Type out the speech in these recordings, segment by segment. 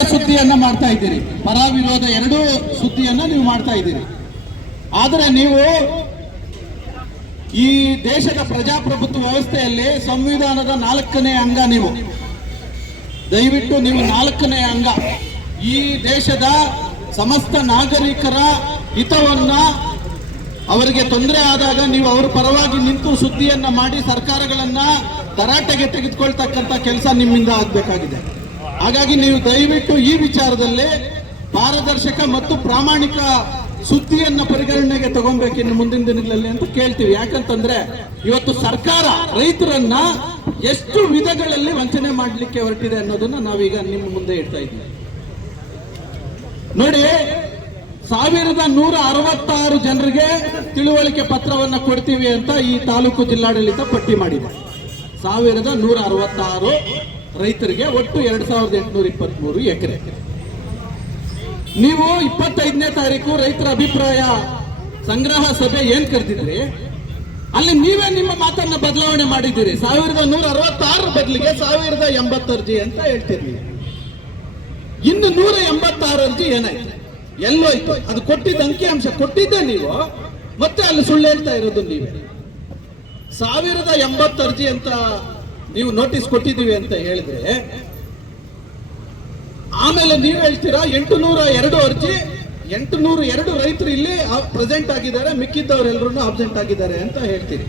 ಸುದ್ದಿಯನ್ನ ಮಾಡ್ತಾ ಇದ್ದೀರಿ, ಪರ ವಿರೋಧ ಎರಡೂ ಸುದ್ದಿಯನ್ನ ನೀವು ಮಾಡ್ತಾ ಇದ್ದೀರಿ. ಆದರೆ ನೀವು ಈ ದೇಶದ ಪ್ರಜಾಪ್ರಭುತ್ವ ವ್ಯವಸ್ಥೆಯಲ್ಲಿ ಸಂವಿಧಾನದ 4ನೇ ಅಂಗ ನೀವು, ದಯವಿಟ್ಟು ನೀವು 4ನೇ ಅಂಗ, ಈ ದೇಶದ ಸಮಸ್ತ ನಾಗರಿಕರ ಹಿತವನ್ನ, ಅವರಿಗೆ ತೊಂದರೆ ಆದಾಗ ನೀವು ಅವರ ಪರವಾಗಿ ನಿಂತು ಸುದ್ದಿಯನ್ನ ಮಾಡಿ ಸರ್ಕಾರಗಳನ್ನ ತರಾಟೆಗೆ ತೆಗೆದುಕೊಳ್ತಕ್ಕಂಥ ಕೆಲಸ ನಿಮ್ಮಿಂದ ಆಗಬೇಕಾಗಿದೆ. ಹಾಗಾಗಿ ನೀವು ದಯವಿಟ್ಟು ಈ ವಿಚಾರದಲ್ಲಿ ಪಾರದರ್ಶಕ ಮತ್ತು ಪ್ರಾಮಾಣಿಕ ಸುದ್ದಿಯನ್ನ ಪರಿಗಣನೆಗೆ ತಗೊಳ್ಬೇಕಿನ್ನು ಮುಂದಿನ ದಿನಗಳಲ್ಲಿ ಅಂತ ಕೇಳ್ತೀವಿ. ಯಾಕಂತಂದ್ರೆ ಇವತ್ತು ಸರ್ಕಾರ ರೈತರನ್ನ ಎಷ್ಟು ವಿಧಗಳಲ್ಲಿ ವಂಚನೆ ಮಾಡಲಿಕ್ಕೆ ಹೊರಟಿದೆ ಅನ್ನೋದನ್ನ ನಾವೀಗ ನಿಮ್ಮ ಮುಂದೆ ಇಡ್ತಾ ಇದ್ದೀವಿ. ನೋಡಿ, 1166 ಜನರಿಗೆ ತಿಳುವಳಿಕೆ ಪತ್ರವನ್ನ ಕೊಡ್ತೀವಿ ಅಂತ ಈ ತಾಲೂಕು ಜಿಲ್ಲಾಡಳಿತ ಪಟ್ಟಿ ಮಾಡಿದೆ. 1166 ರೈತರಿಗೆ ಒಟ್ಟು 2823 ಎಕರೆ. ನೀವು 25ನೇ ತಾರೀಕು ರೈತರ ಅಭಿಪ್ರಾಯ ಸಂಗ್ರಹ ಸಭೆ ಏನ್ ಕರೆದಿದ್ರಿ, ಅಲ್ಲಿ ನೀವೇ ನಿಮ್ಮ ಮಾತನ್ನ ಬದಲಾವಣೆ ಮಾಡಿದ್ದೀರಿ. 1166 ಬದಲಿಗೆ 1080 ಅರ್ಜಿ ಅಂತ ಹೇಳ್ತೀರಿ. ಇನ್ನು 186 ಅರ್ಜಿ ಏನಾಯ್ತು, ಎಲ್ಲೋಯ್ತು? ಅದು ಕೊಟ್ಟಿದ್ದ ಅಂಕಿಅಂಶ ಕೊಟ್ಟಿದ್ದೆ ನೀವು, ಮತ್ತೆ ಅಲ್ಲಿ ಸುಳ್ಳು ಹೇಳ್ತಾ ಇರೋದು ನೀವೇ. 1080 ಅರ್ಜಿ ಅಂತ ನೀವು ನೋಟಿಸ್ ಕೊಟ್ಟಿದ್ದೀವಿ ಅಂತ ಹೇಳಿದ್ರೆ, ಆಮೇಲೆ ನೀವು ಹೇಳ್ತೀರಾ 802 ಅರ್ಜಿ, 802 ರೈತರು ಇಲ್ಲಿ ಪ್ರೆಸೆಂಟ್ ಆಗಿದ್ದಾರೆ, ಮಿಕ್ಕಿದ್ದವರೆಲ್ಲರೂ ಅಬ್ಸೆಂಟ್ ಆಗಿದ್ದಾರೆ ಅಂತ ಹೇಳ್ತೀರಿ.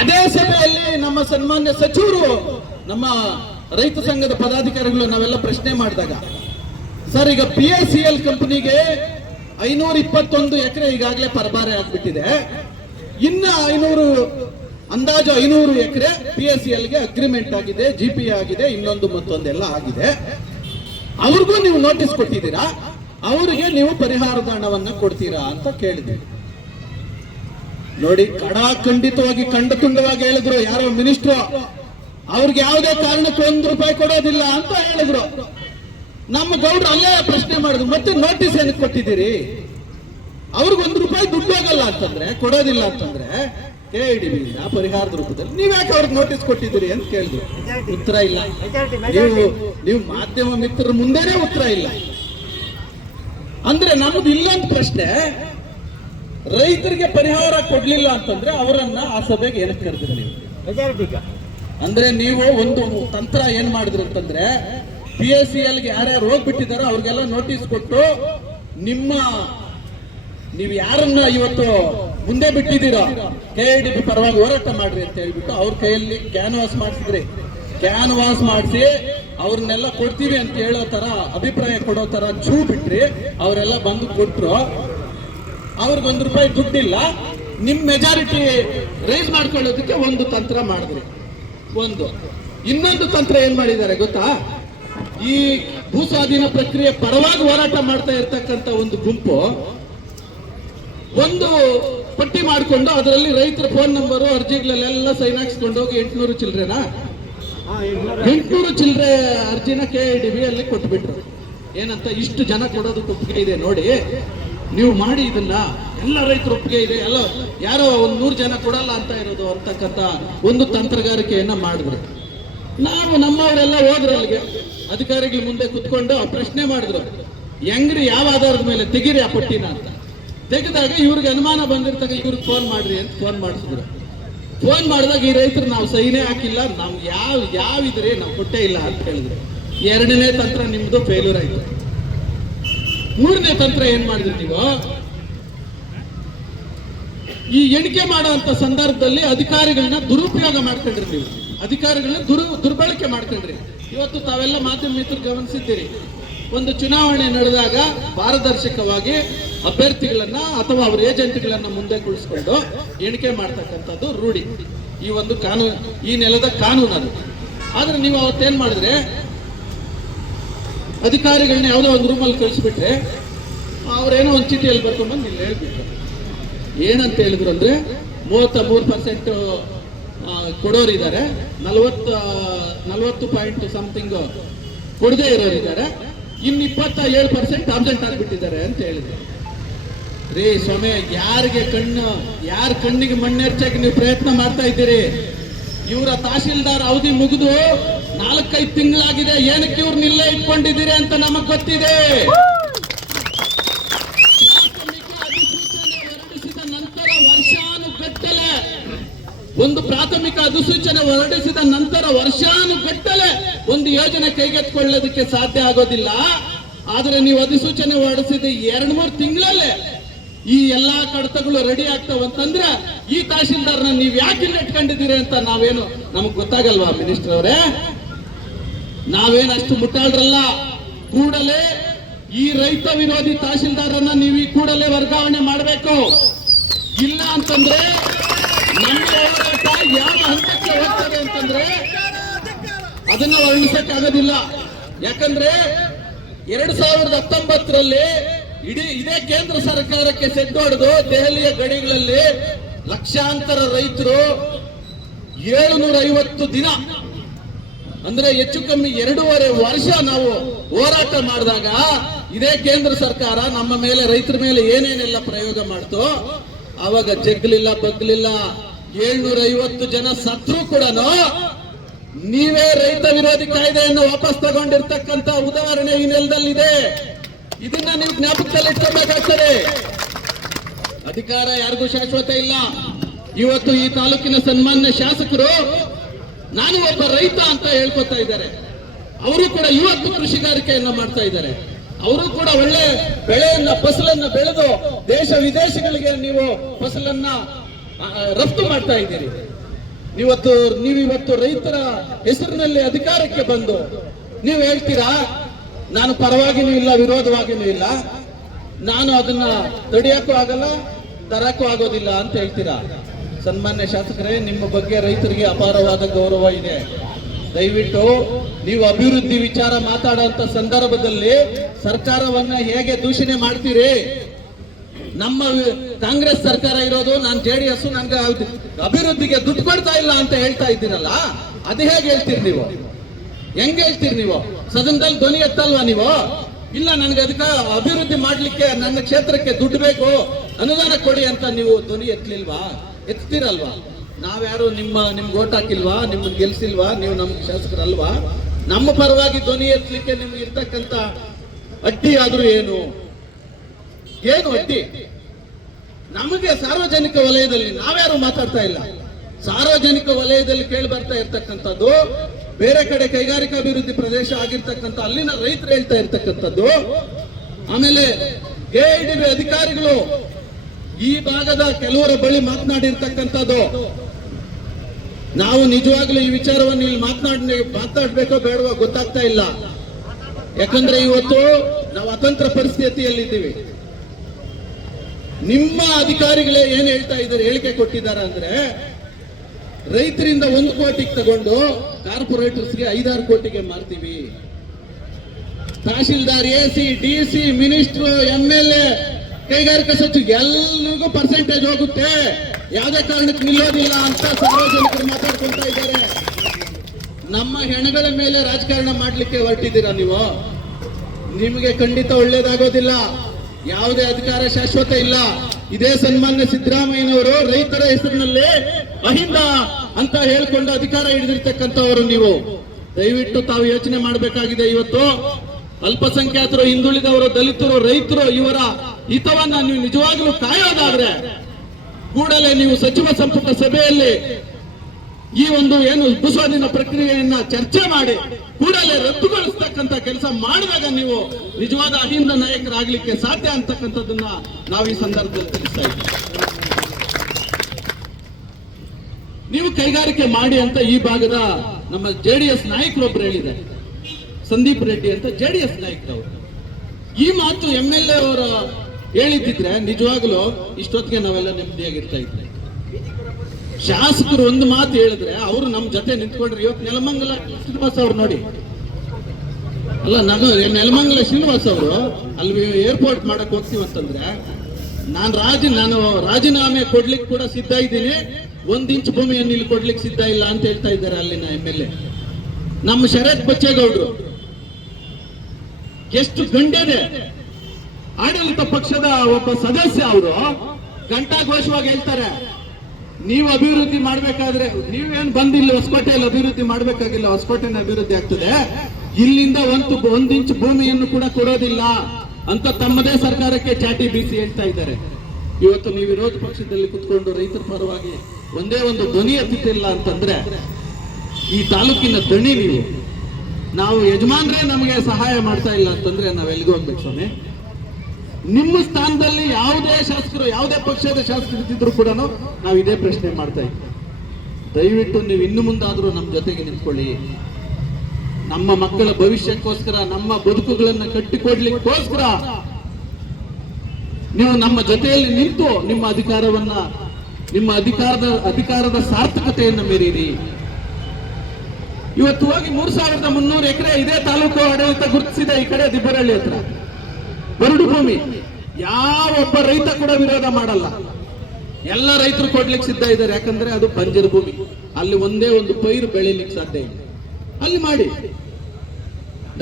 ಅದೇ ಸಭೆಯಲ್ಲಿ ನಮ್ಮ ಸನ್ಮಾನ್ಯ ಸಚಿವರು, ನಮ್ಮ ರೈತ ಸಂಘದ ಪದಾಧಿಕಾರಿಗಳು ನಾವೆಲ್ಲ ಪ್ರಶ್ನೆ ಮಾಡಿದಾಗ, ಸರ್ ಈಗ PICL ಕಂಪನಿಗೆ 521 ಎಕರೆ ಈಗಾಗಲೇ ಪರಭಾರೆ ಆಗ್ಬಿಟ್ಟಿದೆ, ಇನ್ನ 500 ಅಂದಾಜು 500 ಎಕರೆ PICLಗೆ ಅಗ್ರಿಮೆಂಟ್ ಆಗಿದೆ, GP ಆಗಿದೆ, ಇನ್ನೊಂದು ಮತ್ತೊಂದೆಲ್ಲ ಆಗಿದೆ. ಅವ್ರಿಗೂ ನೀವು ನೋಟಿಸ್ ಕೊಟ್ಟಿದ್ದೀರಾ, ಅವರಿಗೆ ನೀವು ಪರಿಹಾರದ ಹಣವನ್ನ ಕೊಡ್ತೀರಾ ಅಂತ ಕೇಳಿದ್ವಿ. ನೋಡಿ, ಖಂಡಿತವಾಗಿ ತುಂಡವಾಗಿ ಹೇಳಿದ್ರು ಯಾರೋ ಮಿನಿಸ್ಟ್ರು, ಅವ್ರಿಗೆ ಯಾವುದೇ ಕಾರಣಕ್ಕೆ ₹1 ಕೊಡೋದಿಲ್ಲ ಅಂತ ಹೇಳಿದ್ರು. ನಮ್ಮ ಗೌಡ್ರು ಅಲ್ಲೇ ಪ್ರಶ್ನೆ ಮಾಡಿದ್ರು, ಮತ್ತೆ ನೋಟಿಸ್ ಏನಕ್ಕೆ ಕೊಟ್ಟಿದ್ದೀರಿ? ಅವ್ರಿಗೆ ₹1 ದುಡ್ಡು ಹೋಗಲ್ಲ ಅಂತಂದ್ರೆ, ಕೊಡೋದಿಲ್ಲ ಅಂತಂದ್ರೆ KIDB ಪರಿಹಾರದ ರೂಪದಲ್ಲಿ ನೀವ್ಯಾಕೆ ಅವ್ರಿಗೆ ನೋಟಿಸ್ ಕೊಟ್ಟಿದ್ದೀರಿ ಅಂತ ಕೇಳಿದ್ರು. ಉತ್ತರ ಇಲ್ಲ. ನೀವು ಮಾಧ್ಯಮ ಮಿತ್ರರ ಮುಂದೆನೇ ಉತ್ತರ ಇಲ್ಲ ಅಂದ್ರೆ ನಮ್ದು ಇಲ್ಲೊಂದು ಪ್ರಶ್ನೆ, ರೈತರಿಗೆ ಪರಿಹಾರ ಕೊಡ್ಲಿಲ್ಲ ಅಂತಂದ್ರೆ ಅವರನ್ನ ಆ ಸಭೆಗೆ ಏನಕ್ಕೆ ಕರೆದಿರಿ ನೀವು? ಅಂದ್ರೆ ನೀವು ಒಂದು ತಂತ್ರ ಏನ್ ಮಾಡಿದ್ರು ಅಂತಂದ್ರೆ, PICLಗೆ ಯಾರ್ಯಾರು ಹೋಗ್ಬಿಟ್ಟಿದಾರೋ ಅವ್ರಿಗೆಲ್ಲ ನೋಟಿಸ್ ಕೊಟ್ಟು, ನೀವು ಯಾರನ್ನ ಇವತ್ತು ಮುಂದೆ ಬಿಟ್ಟಿದ್ದೀರೋ KIDB ಪರವಾಗಿ ಹೋರಾಟ ಮಾಡ್ರಿ ಅಂತ ಹೇಳ್ಬಿಟ್ಟು ಅವ್ರ ಕೈಯಲ್ಲಿ ಕ್ಯಾನ್ವಾಸ್ ಮಾಡಿಸಿದ್ರಿ. ಕ್ಯಾನ್ವಾಸ್ ಮಾಡಿಸಿ ಅವ್ರನ್ನೆಲ್ಲ ಕೊಡ್ತೀವಿ ಅಂತ ಹೇಳೋ ತರ, ಅಭಿಪ್ರಾಯ ಕೊಡೋ ತರ ಛೂ ಬಿಟ್ರಿ. ಅವರೆಲ್ಲ ಬಂದು ಕೊಟ್ರು, ಅವ್ರಿಗೆ ₹1 ದುಡ್ಡಿಲ್ಲ. ನಿಮ್ ಮೆಜಾರಿಟಿ ರೈಸ್ ಮಾಡ್ಕೊಳ್ಳೋದಕ್ಕೆ ಒಂದು ತಂತ್ರ ಮಾಡಿದ್ರಿ. ಇನ್ನೊಂದು ತಂತ್ರ ಏನ್ ಮಾಡಿದ್ದಾರೆ ಗೊತ್ತಾ? ಈ ಭೂ ಸ್ವಾಧೀನ ಪ್ರಕ್ರಿಯೆ ಪರವಾಗಿ ಹೋರಾಟ ಮಾಡ್ತಾ ಇರ್ತಕ್ಕಂಥ ಒಂದು ಗುಂಪು ಒಂದು ಪಟ್ಟಿ ಮಾಡಿಕೊಂಡು ಅದರಲ್ಲಿ ರೈತರ ಫೋನ್ ನಂಬರು, ಅರ್ಜಿಗಳಲ್ಲೆಲ್ಲ ಸೈನ್ ಹಾಕ್ಸ್ಕೊಂಡು ಹೋಗಿ 800 ಚಿಲ್ಲರೆನಾ 800 ಚಿಲ್ಲರೆ ಅರ್ಜಿನ KIDB ಅಲ್ಲಿ ಕೊಟ್ಬಿಟ್ರು. ಏನಂತ, ಇಷ್ಟು ಜನ ಕೊಡೋದಕ್ಕೆ ಒಪ್ಪಿಗೆ ಇದೆ ನೋಡಿ, ನೀವು ಮಾಡಿ ಇದನ್ನ, ಎಲ್ಲ ರೈತರು ಒಪ್ಪಿಗೆ ಇದೆ, ಎಲ್ಲ ಯಾರೋ 100 ಜನ ಕೊಡಲ್ಲ ಅಂತ ಇರೋದು ಅಂತಕ್ಕಂಥ ಒಂದು ತಂತ್ರಗಾರಿಕೆಯನ್ನ ಮಾಡಿದ್ರು. ನಾವು ನಮ್ಮವರೆಲ್ಲ ಹೋದ್ರು ಅಲ್ಲಿಗೆ, ಅಧಿಕಾರಿಗಳ ಮುಂದೆ ಕುತ್ಕೊಂಡು ಪ್ರಶ್ನೆ ಮಾಡಿದ್ರು, ಹೆಂಗ್ರಿ ಯಾವ ಆಧಾರದ ಮೇಲೆ ತೆಗೀರಿ ಆ ಪಟ್ಟಿನ ಅಂತ. ತೆಗೆದಾಗ ಇವ್ರಿಗೆ ಅನುಮಾನ ಬಂದಿರ್ತಾಗ ಇವ್ರಿಗೆ ಫೋನ್ ಮಾಡ್ರಿ ಅಂತ ಫೋನ್ ಮಾಡಿಸಿದ್ರು. ಫೋನ್ ಮಾಡಿದಾಗ ಈ ರೈತರು ನಾವು ಸೈನೇ ಹಾಕಿಲ್ಲ, ನಮ್ಗೆ ಯಾವ ಇದ್ರೆ ನಾವು ಕೊಟ್ಟೇ ಇಲ್ಲ ಅಂತ ಹೇಳಿದ್ರು. 2ನೇ ತಂತ್ರ ನಿಮ್ದು ಫೇಲ್ಯೂರ್ ಆಯ್ತು. 3ನೇ ತಂತ್ರ ಏನ್ ಮಾಡಿದ್ರಿ ನೀವು? ಈ ಎಣಿಕೆ ಮಾಡುವಂತ ಸಂದರ್ಭದಲ್ಲಿ ಅಧಿಕಾರಿಗಳನ್ನ ದುರುಪಯೋಗ ಮಾಡ್ಕೊಂಡ್ರಿ. ನೀವು ಅಧಿಕಾರಿಗಳನ್ನ ದುರ್ಬಳಕೆ ಮಾಡ್ಕೊಂಡ್ರಿ. ಇವತ್ತು ತಾವೆಲ್ಲ ಮಾಧ್ಯಮ ಮಿತ್ರರು ಗಮನಿಸಿದ್ದೀರಿ, ಒಂದು ಚುನಾವಣೆ ನಡೆದಾಗ ಪಾರದರ್ಶಕವಾಗಿ ಅಭ್ಯರ್ಥಿಗಳನ್ನ ಅಥವಾ ಅವರ ಏಜೆಂಟ್ಗಳನ್ನ ಮುಂದೆ ಕುಳಿಸ್ಕೊಂಡು ಎಣಿಕೆ ಮಾಡ್ತಕ್ಕಂಥದ್ದು ರೂಢಿ. ಈ ಒಂದು ಕಾನೂನು, ಈ ನೆಲದ ಕಾನೂನು ಅದು. ಆದ್ರೆ ನೀವು ಅವತ್ತೇನ್ ಮಾಡಿದ್ರೆ, ಅಧಿಕಾರಿಗಳನ್ನ ಯಾವುದೋ ಒಂದು ರೂಮಲ್ಲಿ ಕಳಿಸ್ಬಿಟ್ರೆ ಅವ್ರೇನೋ ಒಂದು ಚೀಟಿಯಲ್ಲಿ ಬರ್ಕೊಂಡ್ಬಂದು ಇಲ್ಲಿ ಹೇಳ್ಬಿಟ್ರು. ಏನಂತ ಹೇಳಿದ್ರು ಅಂದ್ರೆ, 33% ಕೊಡೋರಿದ್ದಾರೆ, 40 ಪಾಯಿಂಟ್ ಸಮಥಿಂಗ್ ಕೊಡದೇ ಇರೋರಿದ್ದಾರೆ, ಇನ್ನು 27% ಅಬ್ಸೆಂಟ್ ಆಗ್ಬಿಟ್ಟಿದ್ದಾರೆ ಅಂತ ಹೇಳಿದ್ರು. ರೀ ಸ್ವಾಮಿ, ಯಾರ ಕಣ್ಣಿಗೆ ಮಣ್ಣೆರ್ಚಾಗಿ ನೀವು ಪ್ರಯತ್ನ ಮಾಡ್ತಾ ಇದ್ದೀರಿ? ಇವರ ತಹಶೀಲ್ದಾರ್ ಅವಧಿ ಮುಗಿದು 4-5 ತಿಂಗಳಾಗಿದೆ. ಏನಕ್ಕೆ ಇವ್ರನ್ನ ಇಲ್ಲೇ ಇಟ್ಕೊಂಡಿದ್ದೀರಿ ಅಂತ ನಮಗ್ ಗೊತ್ತಿದೆ. ಪ್ರಾಥಮಿಕ ಅಧಿಸೂಚನೆ ಹೊರಡಿಸಿದ ನಂತರ ವರ್ಷಾನುಗಟ್ಟಲೆ ಒಂದು ಯೋಜನೆ ಕೈಗೆತ್ತಿಕೊಳ್ಳೋದಕ್ಕೆ ಸಾಧ್ಯ ಆಗೋದಿಲ್ಲ. ಆದ್ರೆ ನೀವು ಅಧಿಸೂಚನೆ ಹೊರಡಿಸಿದ 2-3 ತಿಂಗಳಲ್ಲೇ ಈ ಎಲ್ಲಾ ಕಡತಗಳು ರೆಡಿ ಆಗ್ತಾವಂತಂದ್ರೆ ಈ ತಹಶೀಲ್ದಾರ್ನ ನೀವ್ ಯಾಕೆ ಇಲ್ಲಿ ಇಟ್ಕೊಂಡಿದ್ದೀರಿ ಅಂತ ನಮಗ್ ಗೊತ್ತಾಗಲ್ವಾ ಮಿನಿಸ್ಟರ್ ಅವರೇ? ನಾವೇನಷ್ಟು ಮುಟ್ಟಾಳ್ರಲ್ಲ. ಕೂಡಲೇ ಈ ರೈತ ವಿರೋಧಿ ತಹಶೀಲ್ದಾರನ್ನ ನೀವು ಈ ಕೂಡಲೇ ವರ್ಗಾವಣೆ ಮಾಡಬೇಕು. ಇಲ್ಲ ಅಂತಂದ್ರೆ ನಮ್ಮ ಹೋರಾಟ ಯಾವ ಹಂತಕ್ಕೆ ಹೋಗ್ತದೆ ಅಂತಂದ್ರೆ ಅದನ್ನ ವರ್ಣಿಸಕ್ಕಾಗೋದಿಲ್ಲ. ಯಾಕಂದ್ರೆ 2019ರಲ್ಲಿ ಇದೇ ಕೇಂದ್ರ ಸರ್ಕಾರಕ್ಕೆ ಸೆಡ್ ಹೊಡೆದು ದೆಹಲಿಯ ಗಡಿಗಳಲ್ಲಿ ಲಕ್ಷಾಂತರ ರೈತರು 750 ದಿನ ಅಂದ್ರೆ ಹೆಚ್ಚು ಕಮ್ಮಿ 2.5 ವರ್ಷ ನಾವು ಹೋರಾಟ ಮಾಡಿದಾಗ ಇದೇ ಕೇಂದ್ರ ಸರ್ಕಾರ ನಮ್ಮ ಮೇಲೆ ರೈತರ ಮೇಲೆ ಏನೇನೆಲ್ಲ ಪ್ರಯೋಗ ಮಾಡ್ತೋ ಆವಾಗ ಜಗ್ಲಿಲ್ಲ ಬಗ್ಲಿಲ್ಲ. 750 ಜನ ಸತ್ರು ಕೂಡ ನೀವೇ ರೈತ ವಿರೋಧಿ ಕಾಯ್ದೆಯನ್ನು ವಾಪಸ್ ತಗೊಂಡಿರ್ತಕ್ಕಂತ ಉದಾಹರಣೆ ಈ ನೆಲದಲ್ಲಿದೆ. ಇದನ್ನ ನೀವು ಜ್ಞಾಪಕದಲ್ಲಿ ಇಟ್ಕೊಬೇಕಾಗ್ತದೆ. ಅಧಿಕಾರ ಯಾರಿಗೂ ಶಾಶ್ವತ ಇಲ್ಲ. ಇವತ್ತು ಈ ತಾಲೂಕಿನ ಸನ್ಮಾನ್ಯ ಶಾಸಕರು ನಾನು ಒಬ್ಬ ರೈತ ಅಂತ ಹೇಳ್ಕೊತಾ ಇದ್ದಾರೆ. ಅವರು ಕೂಡ ಇವತ್ತು ಕೃಷಿಗಾರಿಕೆಯನ್ನ ಮಾಡ್ತಾ ಇದ್ದಾರೆ. ಅವರು ಕೂಡ ಒಳ್ಳೆ ಬೆಳೆಯನ್ನ ಫಸಲನ್ನ ಬೆಳೆದು ದೇಶ ವಿದೇಶಗಳಿಗೆ ನೀವು ಫಸಲನ್ನ ರಫ್ತು ಮಾಡ್ತಾ ಇದ್ದೀರಿ. ನೀವಿವತ್ತು ರೈತರ ಹೆಸರಿನಲ್ಲಿ ಅಧಿಕಾರಕ್ಕೆ ಬಂದು ನೀವು ಹೇಳ್ತೀರಾ ನಾನು ಪರವಾಗಿನೂ ಇಲ್ಲ ವಿರೋಧವಾಗಿನೂ ಇಲ್ಲ, ನಾನು ಅದನ್ನ ತಡೆಯಕ್ಕೂ ಆಗಲ್ಲ ತರಕ್ಕೂ ಆಗೋದಿಲ್ಲ ಅಂತ ಹೇಳ್ತೀರಾ. ಸನ್ಮಾನ್ಯ ಶಾಸಕರೇ, ನಿಮ್ಮ ಬಗ್ಗೆ ರೈತರಿಗೆ ಅಪಾರವಾದ ಗೌರವ ಇದೆ. ದಯವಿಟ್ಟು ನೀವು ಅಭಿವೃದ್ಧಿ ವಿಚಾರ ಮಾತಾಡುವಂತ ಸಂದರ್ಭದಲ್ಲಿ ಸರ್ಕಾರವನ್ನ ಹೇಗೆ ದೂಷಣೆ ಮಾಡ್ತೀರಿ? ನಮ್ಮ ಕಾಂಗ್ರೆಸ್ ಸರ್ಕಾರ ಇರೋದು, ನಾನು JDS, ನಂಗೆ ಅಭಿವೃದ್ಧಿಗೆ ದುಡ್ಡು ಕೊಡ್ತಾ ಇಲ್ಲ ಅಂತ ಹೇಳ್ತಾ ಇದ್ದೀರಲ್ಲ, ಅದು ಹೇಗೆ ಹೇಳ್ತೀರಿ ನೀವು? ಹೆಂಗ್ ಹೇಳ್ತೀರಿ ನೀವು? ಸದನದಲ್ಲಿ ಧ್ವನಿ ಎತ್ತಲ್ವಾ ನೀವು? ಇಲ್ಲ ನನಗೆ ಅದಕ್ಕೆ ಅಭಿವೃದ್ಧಿ ಮಾಡ್ಲಿಕ್ಕೆ ನನ್ನ ಕ್ಷೇತ್ರಕ್ಕೆ ದುಡ್ಡು ಬೇಕು, ಅನುದಾನ ಕೊಡಿ ಅಂತ ನೀವು ಧ್ವನಿ ಎತ್ತಲಿಲ್ವಾ? ಎತ್ತೀರಲ್ವಾ? ನಾವ್ಯಾರು ನಿಮ್ಗೆ ಓಟ್ ಹಾಕಿಲ್ವಾ? ನಿಮ್ಮನ್ನ ಗೆಲ್ಸಿಲ್ವಾ? ನೀವು ನಮ್ಗೆ ಶಾಸಕರಲ್ವಾ? ನಮ್ಮ ಪರವಾಗಿ ಧ್ವನಿ ಎತ್ತಲಿಕ್ಕೆ ನಿಮ್ಗೆ ಇರ್ತಕ್ಕಂತ ಅಡ್ಡಿ ಆದ್ರೂ ಏನು ಅಡ್ಡಿ? ನಮಗೆ ಸಾರ್ವಜನಿಕ ವಲಯದಲ್ಲಿ ನಾವ್ಯಾರು ಮಾತಾಡ್ತಾ ಇಲ್ಲ. ಸಾರ್ವಜನಿಕ ವಲಯದಲ್ಲಿ ಕೇಳಿ ಬರ್ತಾ ಇರ್ತಕ್ಕಂಥದ್ದು, ಬೇರೆ ಕಡೆ ಕೈಗಾರಿಕಾಭಿವೃದ್ಧಿ ಪ್ರದೇಶ ಆಗಿರ್ತಕ್ಕಂಥ ಅಲ್ಲಿನ ರೈತರು ಹೇಳ್ತಾ ಇರ್ತಕ್ಕಂಥದ್ದು, ಆಮೇಲೆ KIDB ಅಧಿಕಾರಿಗಳು ಈ ಭಾಗದ ಕೆಲವರ ಬಳಿ ಮಾತನಾಡಿರ್ತಕ್ಕಂಥದ್ದು. ನಾವು ನಿಜವಾಗ್ಲೂ ಈ ವಿಚಾರವನ್ನು ಇಲ್ಲಿ ಮಾತನಾಡ್ಬೇಕೋ ಬೇಡವೋ ಗೊತ್ತಾಗ್ತಾ ಇಲ್ಲ. ಯಾಕಂದ್ರೆ ಇವತ್ತು ನಾವು ಅತಂತ್ರ ಪರಿಸ್ಥಿತಿಯಲ್ಲಿದ್ದೀವಿ. ನಿಮ್ಮ ಅಧಿಕಾರಿಗಳೇ ಏನ್ ಹೇಳ್ತಾ ಇದ್ದಾರೆ, ಹೇಳಿಕೆ ಕೊಟ್ಟಿದ್ದಾರೆ ಅಂದ್ರೆ ರೈತರಿಂದ 1 ಕೋಟಿಗೆ ತಗೊಂಡು ಕಾರ್ಪೊರೇಟರ್ಸ್ಗೆ 5-6 ಕೋಟಿಗೆ ಮಾರ್ತೀವಿ. Tahsildar, AC, DC, minister, MLA, ಕೈಗಾರಿಕಾ ಸಚಿವ ಎಲ್ರಿಗೂ ಪರ್ಸೆಂಟೇಜ್ ಹೋಗುತ್ತೆ, ಯಾವುದೇ ಕಾರಣಕ್ಕೆ ನಿಲ್ಲೋದಿಲ್ಲ ಅಂತ ಸಾರ್ವಜನಿಕರು ಮಾತಾಡ್ಕೊಳ್ತಾ ಇದ್ದಾರೆ. ನಮ್ಮ ಹೆಣಗಳ ಮೇಲೆ ರಾಜಕಾರಣ ಮಾಡ್ಲಿಕ್ಕೆ ಹೊರಟಿದ್ದೀರಾ ನೀವು? ನಿಮಗೆ ಖಂಡಿತ ಒಳ್ಳೇದಾಗೋದಿಲ್ಲ. ಯಾವುದೇ ಅಧಿಕಾರ ಶಾಶ್ವತ ಇಲ್ಲ. ಇದೇ ಸನ್ಮಾನ್ಯ ಸಿದ್ದರಾಮಯ್ಯನವರು ರೈತರ ಹೆಸರಿನಲ್ಲಿ ಅಹಿಂದ ಅಂತ ಹೇಳ್ಕೊಂಡು ಅಧಿಕಾರ ಹಿಡಿದಿರ್ತಕ್ಕಂಥವರು ನೀವು. ದಯವಿಟ್ಟು ತಾವು ಯೋಚನೆ ಮಾಡಬೇಕಾಗಿದೆ. ಇವತ್ತು ಅಲ್ಪಸಂಖ್ಯಾತರು, ಹಿಂದುಳಿದವರು, ದಲಿತರು, ರೈತರು ಇವರ ಹಿತವನ್ನ ನೀವು ನಿಜವಾಗ್ಲೂ ಕಾಯೋದಾದ್ರೆ ಕೂಡಲೇ ನೀವು ಸಚಿವ ಸಂಪುಟ ಸಭೆಯಲ್ಲಿ ಈ ಒಂದು ಭೂಸ್ವಾಧೀನ ಪ್ರಕ್ರಿಯೆಯನ್ನ ಚರ್ಚೆ ಮಾಡಿ ಕೂಡಲೇ ರದ್ದುಗೊಳಿಸ್ತಕ್ಕಂಥ ಕೆಲಸ ಮಾಡಿದಾಗ ನೀವು ನಿಜವಾದ ಅಹಿಂದ ನಾಯಕರಾಗ್ಲಿಕ್ಕೆ ಸಾಧ್ಯ ಅಂತಕ್ಕಂಥದ್ದನ್ನ ನಾವು ಈ ಸಂದರ್ಭದಲ್ಲಿ ತಿಳಿಸ್ತಾ ಇದ್ದೀವಿ. ನೀವು ಕೈಗಾರಿಕೆ ಮಾಡಿ ಅಂತ ಈ ಭಾಗದ ನಮ್ಮ JDS ನಾಯಕರೊಬ್ರು ಹೇಳಿದ್ದಾರೆ, ಸಂದೀಪ್ ರೆಡ್ಡಿ ಅಂತ JDS ನಾಯಕರವರು. ಈ ಮಾತು MLA ಅವರು ಹೇಳಿದ್ರೆ ನಿಜವಾಗ್ಲೂ ಇಷ್ಟೊತ್ತಿಗೆ ನಾವೆಲ್ಲ ನೆಮ್ಮದಿಯಾಗಿರ್ತಾ ಇದ್ವಿ. ಶಾಸಕರು ಒಂದು ಮಾತು ಹೇಳಿದ್ರೆ ಅವರು ನಮ್ಮ ಜೊತೆ ನಿಂತ್ಕೊಂಡ್ರೆ, ಇವತ್ತು ನೆಲಮಂಗಲ ಶ್ರೀನಿವಾಸ್ ಅವ್ರು ನೋಡಿ, ಅಲ್ಲ ನಾನು ನೆಲಮಂಗಲ ಶ್ರೀನಿವಾಸ್ ಅವರು ಅಲ್ಲಿ ಏರ್ಪೋರ್ಟ್ ಮಾಡಕ್ ಹೋಗ್ತೀವಿ ಅಂತಂದ್ರೆ ನಾನು ರಾಜೀನಾಮೆ ಕೊಡ್ಲಿಕ್ಕೆ ಕೂಡ ಸಿದ್ಧ ಇದ್ದೀನಿ, 1 ಇಂಚ್ ಭೂಮಿಯನ್ನು ಇಲ್ಲಿ ಕೊಡ್ಲಿಕ್ಕೆ ಸಿದ್ಧ ಇಲ್ಲ ಅಂತ ಹೇಳ್ತಾ ಇದ್ದಾರೆ ಅಲ್ಲಿನ MLA. ನಮ್ಮ ಶರತ್ ಬಚ್ಚೇಗೌಡರು ಎಷ್ಟು ಗಂಡೇನೆ ಆಡಳಿತ ಪಕ್ಷದ ಒಬ್ಬ ಸದಸ್ಯ, ಅವರು ಘಂಟಾಘೋಷವಾಗಿ ಹೇಳ್ತಾರೆ ನೀವು ಅಭಿವೃದ್ಧಿ ಮಾಡ್ಬೇಕಾದ್ರೆ ನೀವೇನು ಬಂದಿಲ್ಲ ಹೊಸಕೋಟೆಯಲ್ಲಿ ಅಭಿವೃದ್ಧಿ ಮಾಡ್ಬೇಕಾಗಿಲ್ಲ, ಹೊಸಕೋಟೆನ ಅಭಿವೃದ್ಧಿ ಆಗ್ತದೆ. ಇಲ್ಲಿಂದ ಒಂದು ಇಂಚು ಭೂಮಿಯನ್ನು ಕೂಡ ಕೊಡೋದಿಲ್ಲ ಅಂತ ತಮ್ಮದೇ ಸರ್ಕಾರಕ್ಕೆ ಚಾಟಿ ಬೀಸಿ ಹೇಳ್ತಾ ಇದ್ದಾರೆ. ಇವತ್ತು ನೀವು ವಿರೋಧ ಪಕ್ಷದಲ್ಲಿ ಕುತ್ಕೊಂಡು ರೈತರ ಪರವಾಗಿ ಒಂದೇ ಒಂದು ಧ್ವನಿ ಎತ್ತಿಲ್ಲ ಅಂತಂದ್ರೆ ಈ ತಾಲೂಕಿನ ದಣಿ ನೀವು. ನಾವು ಯಜಮಾನ್ರೇ ನಮಗೆ ಸಹಾಯ ಮಾಡ್ತಾ ಇಲ್ಲ ಅಂತಂದ್ರೆ ನಾವ್ ಎಲ್ಲಿಗೆ ಹೋಗ್ಬೇಕು ಸ್ವಾಮಿ? ನಿಮ್ಮ ಸ್ಥಾನದಲ್ಲಿ ಯಾವುದೇ ಶಾಸಕರು, ಯಾವುದೇ ಪಕ್ಷದ ಶಾಸಕರು ಇದ್ದಿದ್ರು ಕೂಡ ನಾವು ಇದೇ ಪ್ರಶ್ನೆ ಮಾಡ್ತಾ ಇದ್ದೀವಿ. ದಯವಿಟ್ಟು ನೀವು ಇನ್ನು ಮುಂದಾದ್ರೂ ನಮ್ಮ ಜೊತೆಗೆ ನಿಂತ್ಕೊಳ್ಳಿ. ನಮ್ಮ ಮಕ್ಕಳ ಭವಿಷ್ಯಕ್ಕೋಸ್ಕರ, ನಮ್ಮ ಬದುಕುಗಳನ್ನ ಕಟ್ಟಿಕೊಡ್ಲಿಕ್ಕೋಸ್ಕರ ನೀವು ನಮ್ಮ ಜೊತೆಯಲ್ಲಿ ನಿಂತು ನಿಮ್ಮ ಅಧಿಕಾರದ ಸಾರ್ಥಕತೆಯನ್ನು ಮೆರೀರಿ. ಇವತ್ತು ಹೋಗಿ 3300 ಎಕರೆ ಇದೇ ತಾಲೂಕು ಆಡಳಿತ ಗುರುತಿಸಿದೆ. ಈ ಕಡೆ ದಿಬ್ಬರಳ್ಳಿ ಹತ್ರ ಬರಡು ಭೂಮಿ. ಯಾವೊಬ್ಬ ರೈತ ಕೂಡ ವಿರೋಧ ಮಾಡಲ್ಲ, ಎಲ್ಲ ರೈತರು ಕೊಡ್ಲಿಕ್ಕೆ ಸಿದ್ಧ ಇದ್ದಾರೆ. ಯಾಕಂದ್ರೆ ಅದು ಬಂಜರು ಭೂಮಿ, ಅಲ್ಲಿ ಒಂದೇ ಒಂದು ಪೈರು ಬೆಳಿಲಿಕ್ಕೆ ಸಾಧ್ಯ ಇಲ್ಲ. ಅಲ್ಲಿ ಮಾಡಿ,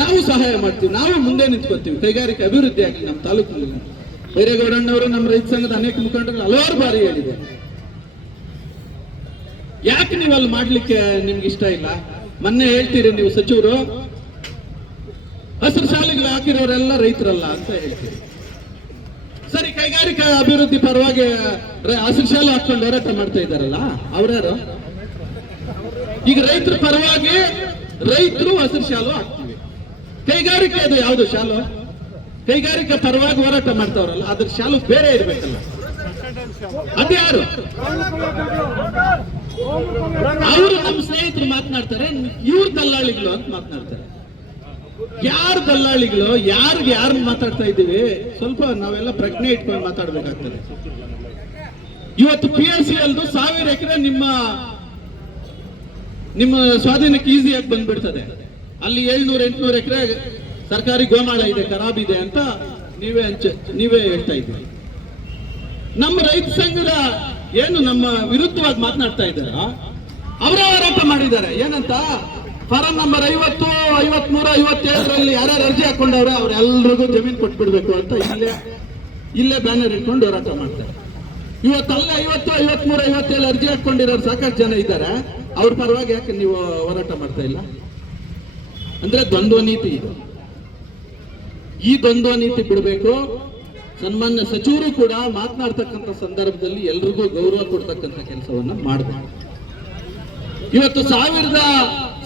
ನಾವು ಸಹಾಯ ಮಾಡ್ತೀವಿ, ನಾವು ಮುಂದೆ ನಿಂತ್ಕೊಳ್ತೀವಿ. ಕೈಗಾರಿಕೆ ಅಭಿವೃದ್ಧಿ ಆಗಲಿ ನಮ್ಮ ತಾಲೂಕಿನಲ್ಲಿ. ಬೈರೇಗೌಡಣ್ಣವರು ನಮ್ಮ ರೈತ ಸಂಘದ ಅನೇಕ ಮುಖಂಡರು ಹಲವಾರು ಬಾರಿ ಹೇಳಿದೆ. ಯಾಕೆ ನೀವು ಅಲ್ಲಿ ಮಾಡ್ಲಿಕ್ಕೆ ನಿಮ್ಗೆ ಇಷ್ಟ ಇಲ್ಲ? ಮೊನ್ನೆ ಹೇಳ್ತೀರಿ ನೀವು ಸಚಿವರು ಹಸಿರು ಶಾಲೆಗಳು ಹಾಕಿರೋರೆಲ್ಲ ರೈತರಲ್ಲ ಅಂತ ಹೇಳ್ತೀರಿ. ಸರಿ, ಕೈಗಾರಿಕಾ ಅಭಿವೃದ್ಧಿ ಪರವಾಗಿ ಹಸಿರು ಶಾಲೆ ಹಾಕೊಂಡು ಹೋರಾಟ ಮಾಡ್ತಾ ಇದ್ದಾರಲ್ಲ ಅವ್ರ್ಯಾರು? ಈಗ ರೈತರ ಪರವಾಗಿ ರೈತರು ಹಸಿರು ಶಾಲು ಹಾಕ್ತೀವಿ. ಕೈಗಾರಿಕೆ ಅದು ಯಾವುದು ಶಾಲು? ಕೈಗಾರಿಕೆ ಪರವಾಗಿ ಹೋರಾಟ ಮಾಡ್ತಾವ್ರಲ್ಲ, ಅದ್ರ ಶಾಲು ಬೇರೆ ಇರ್ಬೇಕಲ್ಲ. ಅದ್ಯಾರು? ಅವರು ನಮ್ಮ ಸ್ನೇಹಿತರು ಮಾತನಾಡ್ತಾರೆ, ಇವ್ರ ದಲ್ಲಾಳಿಗಳು ಅಂತ ಮಾತನಾಡ್ತಾರೆ. ಯಾರು ದಲ್ಲಾಳಿಗಳು? ಯಾರು ಮಾತಾಡ್ತಾ ಇದ್ದೀವಿ? ಸ್ವಲ್ಪ ನಾವೆಲ್ಲ ಪ್ರಜ್ಞೆ ಇಟ್ಕೊಂಡು ಮಾತಾಡ್ಬೇಕಾಗ್ತದೆ. ಇವತ್ತು PSCL 1000 ಎಕರೆ ನಿಮ್ಮ ಸ್ವಾಧೀನಕ್ಕೆ ಈಸಿಯಾಗಿ ಬಂದ್ಬಿಡ್ತದೆ. ಅಲ್ಲಿ 700-800 ಎಕರೆ ಸರ್ಕಾರಿ ಗೋಮಾಳ ಇದೆ, ಖರಾಬ್ ಇದೆ ಅಂತ ನೀವೇ ಹೇಳ್ತಾ ಇದ್ದೀವಿ. ನಮ್ಮ ರೈತ ಸಂಘದ ಏನು ನಮ್ಮ ವಿರುದ್ಧವಾಗಿ ಮಾತನಾಡ್ತಾ ಇದ್ದಾರ, ಅವರ ಹೋರಾಟ ಮಾಡಿದ್ದಾರೆ. ಏನಂತ? ಫಾರಂ ನಂಬರ್ 50, 53, 57ರಲ್ಲಿ ಯಾರ್ಯಾರು ಅರ್ಜಿ ಹಾಕೊಂಡವ್ರೆ ಅವ್ರೆಲ್ರಿಗೂ ಜಮೀನು ಕೊಟ್ಬಿಡ್ಬೇಕು ಅಂತ ಇಲ್ಲೇ ಬ್ಯಾನರ್ ಇಟ್ಕೊಂಡು ಹೋರಾಟ ಮಾಡ್ತಾರೆ. ಇವತ್ತಲ್ಲೇ 50, 53, 57 ಅರ್ಜಿ ಹಾಕೊಂಡಿರೋರು ಸಾಕಷ್ಟು ಜನ ಇದ್ದಾರೆ. ಅವ್ರ ಪರವಾಗಿ ಯಾಕೆ ನೀವು ಹೋರಾಟ ಮಾಡ್ತಾ ಇಲ್ಲ? ಅಂದ್ರೆ ದ್ವಂದ್ವ ನೀತಿ ಇದು. ಈ ದ್ವಂದ್ವ ನೀತಿ ಬಿಡಬೇಕು. ಸನ್ಮಾನ್ಯ ಸಚಿವರು ಕೂಡ ಮಾತನಾಡ್ತಕ್ಕಂಥ ಸಂದರ್ಭದಲ್ಲಿ ಎಲ್ರಿಗೂ ಗೌರವ ಕೊಡ್ತಕ್ಕಂಥ ಕೆಲಸವನ್ನ ಮಾಡಬೇಕು. ಇವತ್ತು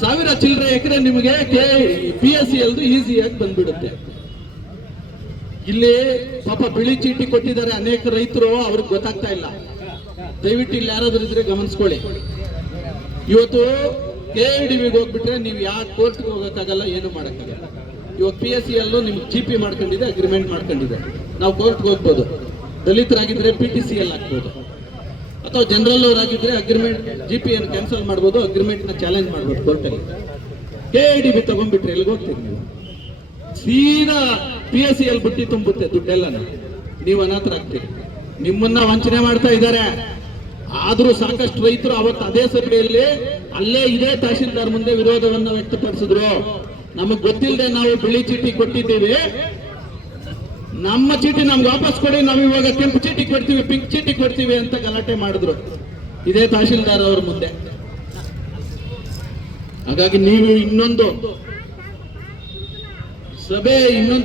1000 ಚಿಲ್ಲರೆ ಎಕರೆ ನಿಮಗೆ PSCL ಈಸಿಯಾಗಿ ಬಂದ್ಬಿಡುತ್ತೆ. ಇಲ್ಲಿ ಪಾಪ ಬಿಳಿ ಚೀಟಿ ಕೊಟ್ಟಿದ್ದಾರೆ ಅನೇಕ ರೈತರು, ಅವ್ರಿಗೆ ಗೊತ್ತಾಗ್ತಾ ಇಲ್ಲ. ದಯವಿಟ್ಟು ಇಲ್ಲಿ ಯಾರಾದ್ರೂ ಇದ್ರೆ ಗಮನಿಸ್ಕೊಳ್ಳಿ. ಇವತ್ತು KIDBಗೆ ಹೋಗ್ಬಿಟ್ರೆ ನೀವು ಯಾವ ಕೋರ್ಟ್ಗೆ ಹೋಗಕ್ಕಾಗಲ್ಲ, ಏನು ಮಾಡಕ್ಕಾಗಲ್ಲ. ಇವಾಗ PSCL ನಿಮ್ಗೆ GP ಮಾಡ್ಕೊಂಡಿದೆ, ಅಗ್ರಿಮೆಂಟ್ ಮಾಡ್ಕೊಂಡಿದೆ. ನಾವು ಕೋರ್ಟ್ಗೆ ಹೋಗ್ಬೋದು. ದಲಿತರಾಗಿದ್ರೆ PTCL ಹಾಕ್ಬೋದು, ಅಥವಾ ಜನರಲ್ ಅವರಾಗಿದ್ರೆ ಅಗ್ರಿಮೆಂಟ್ GP ಅನ್ನು ಕ್ಯಾನ್ಸಲ್ ಮಾಡ್ಬೋದು, ಅಗ್ರಿಮೆಂಟ್ ನ ಚಾಲೆಂಜ್ ಮಾಡ್ಬೋದು ಕೋರ್ಟಲ್ಲಿ. KIDB ತಗೊಂಡ್ಬಿಟ್ರೆ ಎಲ್ಲಿಗೆ ಹೋಗ್ತೀರಿ ನೀವು? ಸೀದಾ PSCL ಬುಟ್ಟಿ ತುಂಬುತ್ತೆ ದುಡ್ಡೆಲ್ಲ, ನೀವು ಅನಾಥರಾಗ್ತೀರಿ. ನಿಮ್ಮನ್ನ ವಂಚನೆ ಮಾಡ್ತಾ ಇದ್ದಾರೆ. ಆದ್ರೂ ಸಾಕಷ್ಟು ರೈತರು ಅವತ್ತು ಅದೇ ಸಭೆಯಲ್ಲಿ ಅಲ್ಲೇ ಇದೇ ತಹಶೀಲ್ದಾರ್ ಮುಂದೆ ವಿರೋಧವನ್ನ ವ್ಯಕ್ತಪಡಿಸಿದ್ರು. ನಮಗ್ ಗೊತ್ತಿಲ್ಲದೆ ನಾವು ಬಿಳಿ ಚೀಟಿ ಕೊಟ್ಟಿದ್ದೀವಿ, ನಮ್ಮ ಚೀಟಿ ನಮ್ಗೆ ವಾಪಸ್ ಕೊಡಿ, ನಾವು ಇವಾಗ ಕೆಂಪು ಚೀಟಿ ಕೊಡ್ತೀವಿ, ಪಿಂಕ್ ಚೀಟಿ ಕೊಡ್ತೀವಿ ಅಂತ ಗಲಾಟೆ ಮಾಡಿದ್ರು ಇದೇ ತಹಶೀಲ್ದಾರ್ ಅವ್ರ ಮುಂದೆ. ಹಾಗಾಗಿ ನೀವು ಇನ್ನೊಂದು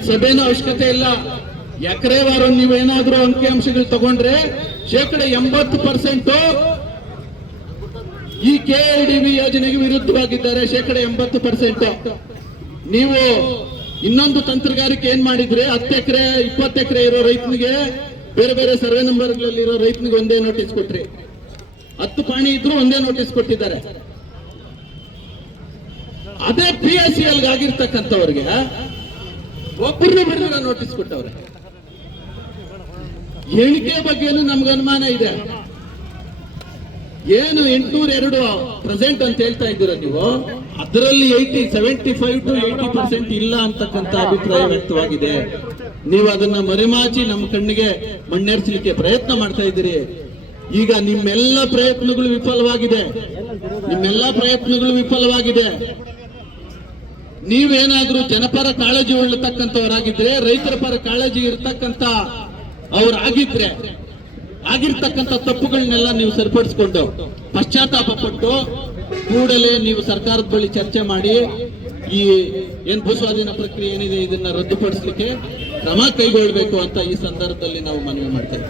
ಸಭೆನ ಅವಶ್ಯಕತೆ ಇಲ್ಲ. ಎಕರೆವಾರು ನೀವೇನಾದ್ರೂ ಅಂಕಿಅಂಶಗಳು ತಗೊಂಡ್ರೆ 80% ಈ KIDB ಯೋಜನೆಗೆ ವಿರುದ್ಧವಾಗಿದ್ದಾರೆ. 80%. ನೀವು ಇನ್ನೊಂದು ತಂತ್ರಗಾರಿಕೆ ಏನ್ ಮಾಡಿದ್ರೆ, 10 ಎಕರೆ 20 ಎಕರೆ ಇರೋ ರೈತನಿಗೆ ಬೇರೆ ಬೇರೆ ಸರ್ವೆ ನಂಬರ್ಗಳಲ್ಲಿ ಇರೋ ರೈತನಿಗೆ ಒಂದೇ ನೋಟಿಸ್ ಕೊಟ್ರಿ. 10 ಪಾಣಿ ಇದ್ರು ಒಂದೇ ನೋಟಿಸ್ ಕೊಟ್ಟಿದ್ದಾರೆ. ಅದೇ PSCL ಆಗಿರ್ತಕ್ಕಂಥವ್ರಿಗೆ ಒಬ್ಬರನ್ನ ಬಿಡದ ನೋಟಿಸ್ ಕೊಟ್ಟವ್ರೆ. ಎಣಿಕೆ ಬಗ್ಗೆನೂ ನಮ್ಗೆ ಅನುಮಾನ ಇದೆ. ಏನು 802 ಪ್ರೆಸೆಂಟ್ ಅಂತ ಹೇಳ್ತಾ ಇದ್ದೀರಾ ನೀವು, ಅದರಲ್ಲಿ 75 to 80% ಇಲ್ಲ ಅಂತಕ್ಕಂಥ ಅಭಿಪ್ರಾಯ ವ್ಯಕ್ತವಾಗಿದೆ. ನೀವು ಅದನ್ನ ಮರೆಮಾಚಿ ನಮ್ಮ ಕಣ್ಣಿಗೆ ಮಣ್ಣೆರ್ಸಲಿಕ್ಕೆ ಪ್ರಯತ್ನ ಮಾಡ್ತಾ ಇದ್ದೀರಿ. ಈಗ ನಿಮ್ಮೆಲ್ಲ ಪ್ರಯತ್ನಗಳು ವಿಫಲವಾಗಿದೆ. ನೀವೇನಾದ್ರೂ ಜನಪರ ಕಾಳಜಿ ಉಳ್ಳತಕ್ಕಂಥವರಾಗಿದ್ರೆ, ರೈತರ ಪರ ಕಾಳಜಿ ಇರ್ತಕ್ಕಂಥ ಅವರಾಗಿದ್ರೆ ಆಗಿರ್ತಕ್ಕಂಥ ತಪ್ಪುಗಳನ್ನೆಲ್ಲ ನೀವು ಸರಿಪಡಿಸ್ಕೊಂಡು ಪಶ್ಚಾತ್ತಾಪ ಪಟ್ಟು ಕೂಡಲೇ ನೀವು ಸರ್ಕಾರದ ಬಳಿ ಚರ್ಚೆ ಮಾಡಿ ಈ ಏನ್ ಭೂಸ್ವಾಧೀನ ಪ್ರಕ್ರಿಯೆ ಏನಿದೆ ಇದನ್ನ ರದ್ದುಪಡಿಸಲಿಕ್ಕೆ ಕ್ರಮ ಕೈಗೊಳ್ಳಬೇಕು ಅಂತ ಈ ಸಂದರ್ಭದಲ್ಲಿ ನಾವು ಮನವಿ ಮಾಡ್ತೇವೆ.